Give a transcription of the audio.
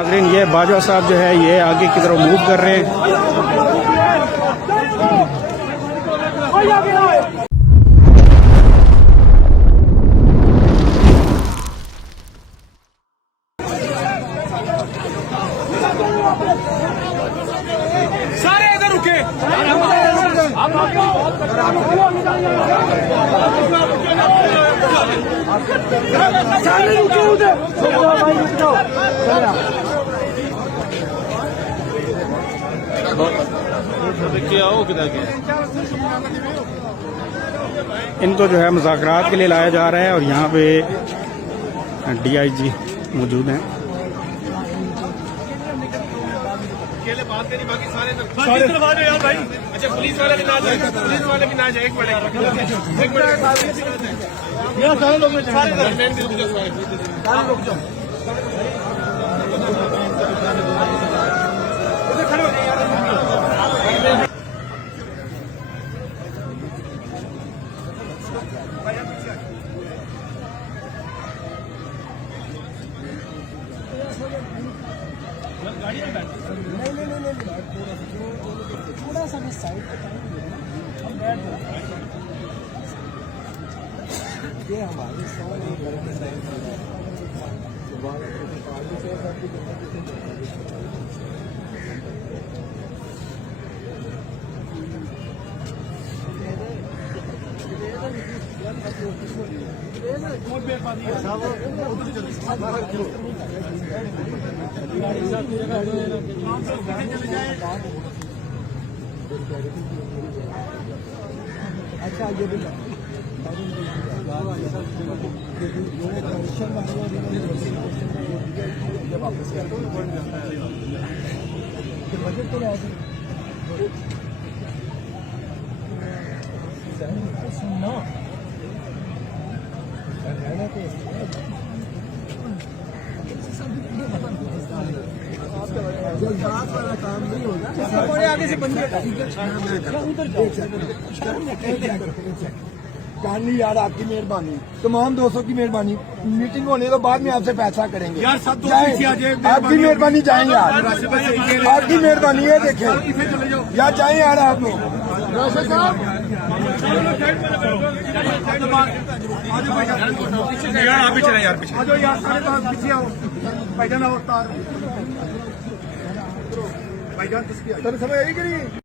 नाज़रीन, ये बाजवा साहब जो है ये आगे की तरफ मूव कर रहे हैं। सारे इधर रुके। सारे रुके उधर। इनको जो है मुज़ाकरात के लिए लाया जा रहा है और यहाँ पे DIG मौजूद हैं। अकेले बात करी, बाकी सारे तरफ आ जाओ यार भाई। अच्छा, पुलिस वाले भी ना जाए, पुलिस वाले भी ना जाए। एक मिनट सारे लोग रुक जाओ। खड़े हो जाए यार। नहीं, थोड़ा सा भी साइड हम बैठ जाए। ये हमारे सारे घर के साइड अच्छा ये भी वापस बजट तो सुनना वाला काम नहीं होगा। आगे से बंद गांधी यार, आपकी मेहरबानी, तमाम दोस्तों की मेहरबानी। मीटिंग होने तो बाद में आपसे पैसा करेंगे यार। सब आपकी मेहरबानी, जाएं यार, आपकी मेहरबानी है। देखें यार, जाएं यार आप लोग। यार आप भी चले यार, पीछे आ जाओ यार, सारे पीछे आओ। भाईजान आओ, भाईजान समझ आएगी कि नहीं?